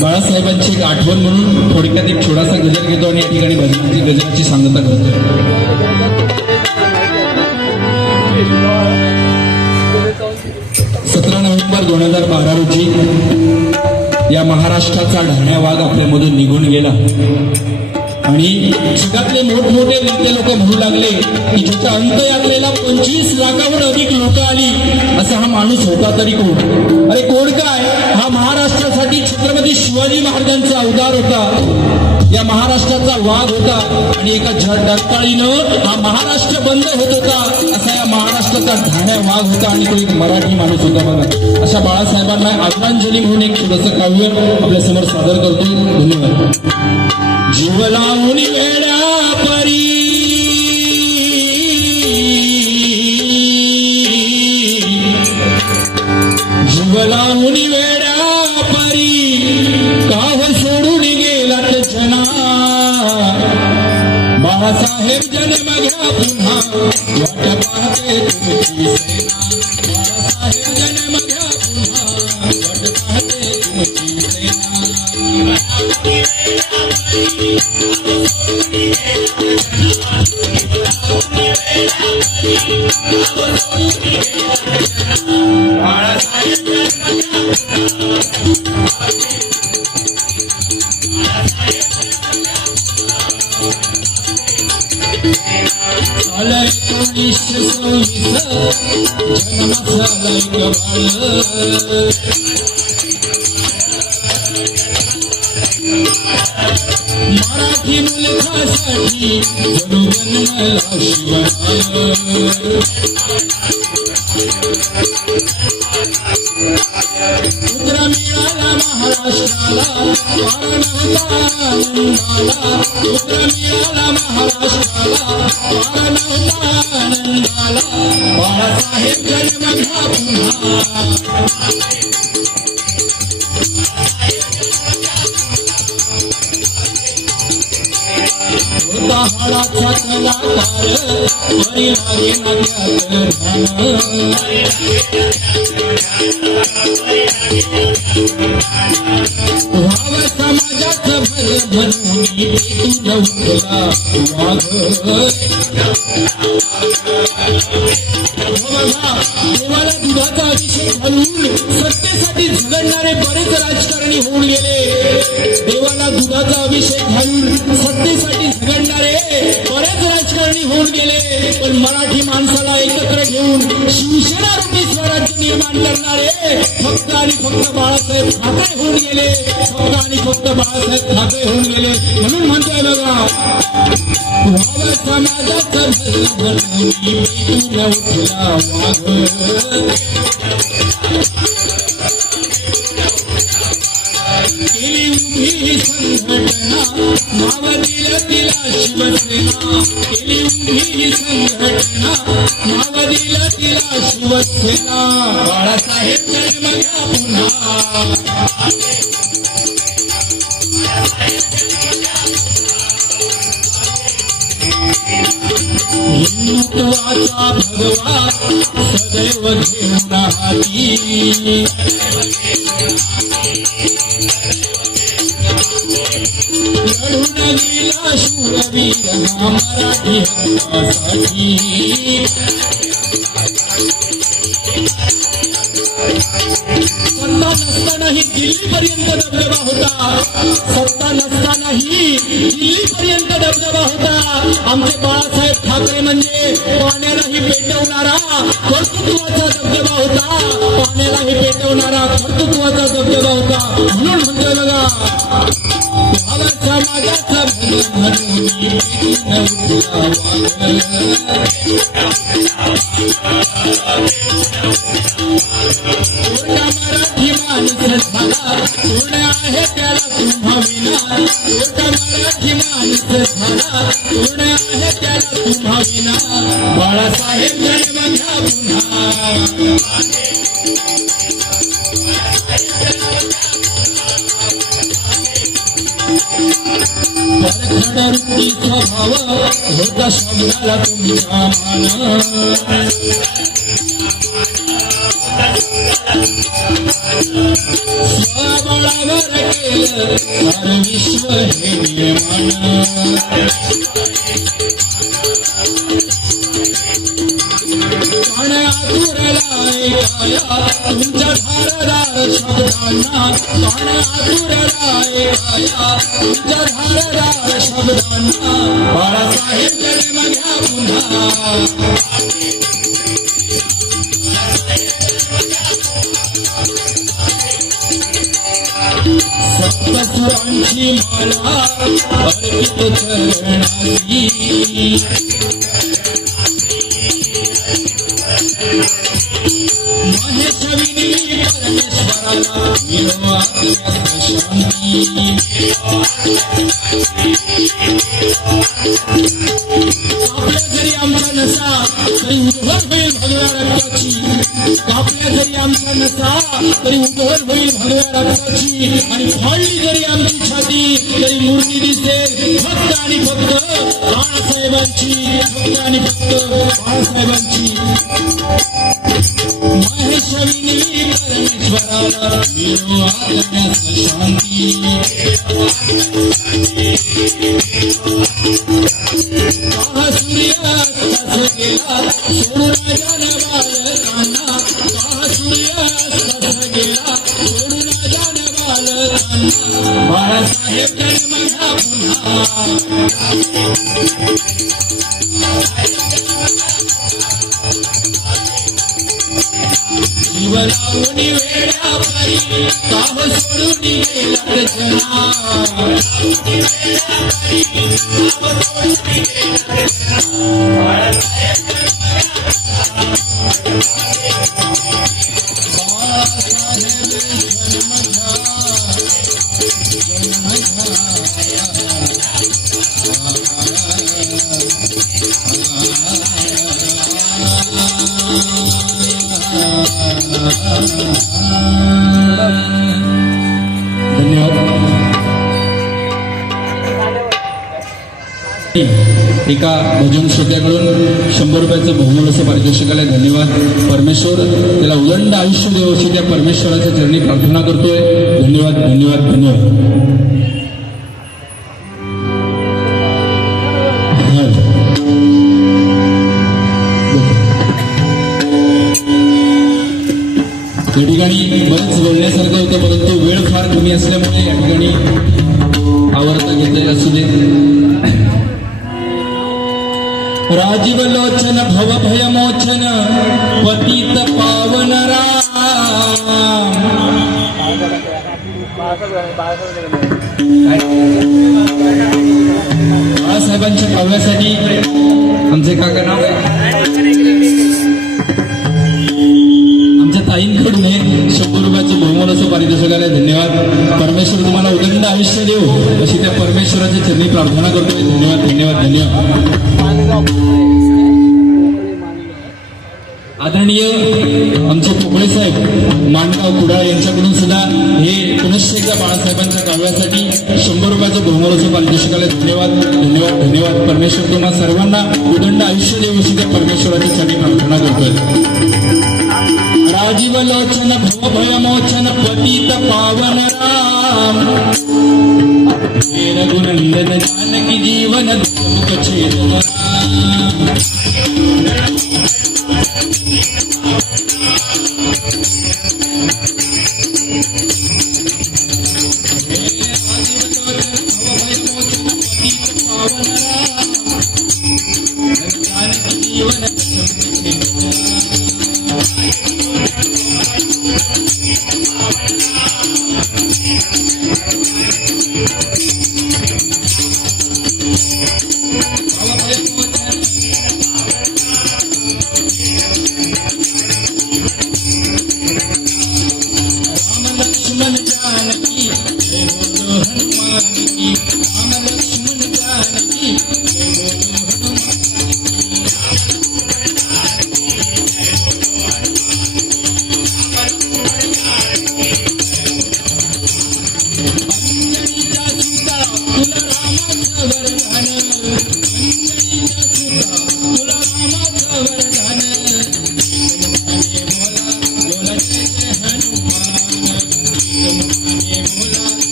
बाळासाहेबांची एक आठवण म्हणून थोडक्यात एक छोटासा गजर घेतो आणि या ठिकाणी गजराची सांगता करतो. 17 नोव्हेंबर 2012 रोजी या महाराष्ट्राचा ढाण्या वाघ आपल्यामधून निघून गेला आणि जगातले मोठमोठे नेते लोक म्हणू लागले की ज्याच्या अंतयात्रेला 25 लाखाहून अधिक लोक आली असा हा माणूस होता तरी कोण? अरे कोण काय, हा महाराष्ट्रासाठी छत्रपती शिवाजी महाराजांचा अवतार होता, या महाराष्ट्राचा वाघ होता आणि एका डरकाळीनं हा महाराष्ट्र बंद होत होता असा या महाराष्ट्राचा ढाण्या वाघ होता आणि तो एक मराठी माणूस होता. बघा, अशा बाळासाहेबांना आदरांजली म्हणून एक छोटंसं काव्य आपल्या समोर सादर करतो. धन्यवाद. जीव लावून वेड्या परी जीव लावून वेड्या परी काव सोडून गेलात जना, बाळासाहेब जन्म घ्या पुन्हा वाट पाहते तुमची सेना, बाळासाहेब जन्म घ्या पुन्हा वाट पाहते तुमची सेना. मराठी मुलखासाठी जणू जन्मला शिवराय, पुत्र मिळाला महाराष्ट्राला वार नव्हता आनंदाला, पुत्र मिळाला महाराष्ट्राला वार नव्हता आनंदाला, बाळासाहेब जन्म घ्या पुन्हा. हाडाचा कलाकार परी लागे नाट्यात व्हावं समाजाचं भलं म्हणून तू नव्हता वाघ. देवाला दुधाचा अभिषेक घालून सत्तेसाठी झगडणारे बरेच राजकारणी होऊन गेले, देवाला दुधाचा अभिषेक घालून सत्तेसाठी झगडणारे बरेच राजकारणी होऊन गेले, पण मराठी माणसाला एकत्र घेऊन शिवसेना रूपी स्वराज्य निर्माण करणारे फक्त आणि फक्त बाळासाहेब ठाकरे होऊन गेले, फक्त आणि फक्त बाळासाहेब ठाकरे होऊन गेले. म्हणून म्हणतोय बघा, व्हावं समाजाचं भलं म्हणून उठला वाघ, केली उभी संघटना नाव दिलं तिला शिवसेना, केली उभी संघटना नाव दिलं तिला शिवसेना, बाळासाहेब जन्म घ्या पुन्हा. हिंदुत्वाचा भगवा सदैव घेऊन हाती, लढून गेला शूरवीर हा मराठी हक्कासाठी, सत्ता नसतानाही दिल्लीपर्यंत दबदबा होता, सत्ता नसतानाही दिल्लीपर्यंत दबदबा होता. आमचे बाळासाहेब ठाकरे म्हणजे पाण्यालाही पेटवणारा कर्तृत्वाचा दबदबा होता, पाण्यालाही पेटवणारा कर्तृत्वाचा दबदबा होता. म्हणून म्हणतोय बघा, व्हावं समाजाचं भलं म्हणून उठला वाघ. मराठी माणूस झाला कोण आहे त्याला तुम्हा विना, मराठी माणूस झाला कोण आहे त्याला तुम्हा विना, बाळासाहेब जन्म घ्या पुन्हा. परखडरूपी स्वभाव होता शब्दाला तुमचा मान, स्वबळावर केलं सार विश्व हे निर्माण प्राण आतुरला ऐकाया तुमच्या धारदार शब्दांना प्राण आतुरला ऐकाया तुमच्या धारदार शब्दांना बाळासाहेब जन्म घ्या पुन्हा सप्तस्वरांची माला अर्पित चरणासी महेशविनी परमेश्वराला मिळो आत्म्यात शांती कापल्या जरी आमचा नसा तरी उद्भव होईल भगव्या रक्ताची कापल्या जरी आमचा नसा तरी उद्भव होईल भगव्या रक्ताची आणि फाळली जरी आमची छाती तरी मूर्ती दिसेल फक्त आणि फक्त बाळासाहेबांची फक्त आणि फक्त बाळासाहेबांची महेशविनी परमेश्वराला मिळो आत्म्यात शांती सूर्यास्त गेला सोडून जाण बालकांना सूर्यास्त गेला सोडून जाण बालकांना बाळासाहेब जन्म घ्या पुन्हा जीवनावनी वेड्या पायी काव सोडून गेला जना एका भजन श्रोत्याकडून 100 रुपयाचं बहुमूल्य असं पारितोषिक आलंय. धन्यवाद. परमेश्वर त्याला उदंड आयुष्य देव अशी त्या परमेश्वराच्या चरणी प्रार्थना करतोय. धन्यवाद धन्यवाद धन्यवाद. या ठिकाणी बरंच बोलण्यासारखं होतं परंतु वेळ फार कमी असल्यामुळे या ठिकाणी आवडता घेतलेला असू दे. राजीव लोचन भव भयमोचन पतित पावन राम बाळासाहेबांच्या काव्यासाठी आमचे काका नाव आमच्या ताईंकडून हे 100 रुपयाचं बहुमूल्य असं पारितोषिक आलंय. धन्यवाद. परमेश्वर तुम्हाला उदंड आयुष्य देव अशी त्या परमेश्वराच्या चरणी प्रार्थना करतोय. धन्यवाद धन्यवाद धन्यवाद. आदरणीय आमचे पोकळे साहेब माणगाव कुडाळ यांच्याकडून सुद्धा हे पुनश्च एकदा बाळासाहेबांच्या काव्यासाठी 100 रुपयाचं बहुमूल्य पारितोषिक आलंय. धन्यवाद धन्यवाद धन्यवाद. परमेश्वर तुम्हा सर्वांना उदंड आयुष्य देव अशी त्या परमेश्वराच्या चरणी प्रार्थना करतोय. राजीव लोचन भव भयमोचन पतित पावन राम रघुनंदन जानकी जीवन दुःख छेदन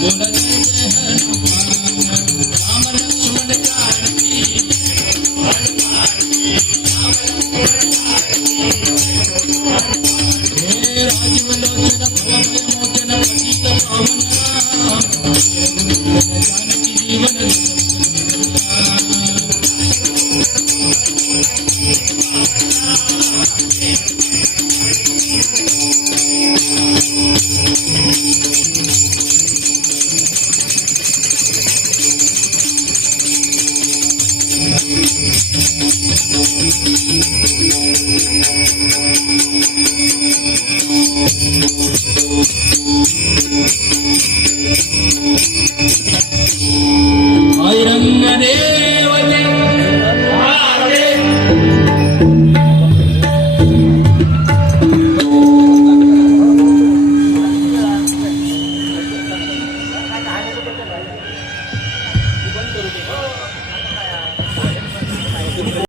बोला ऐरंग देवते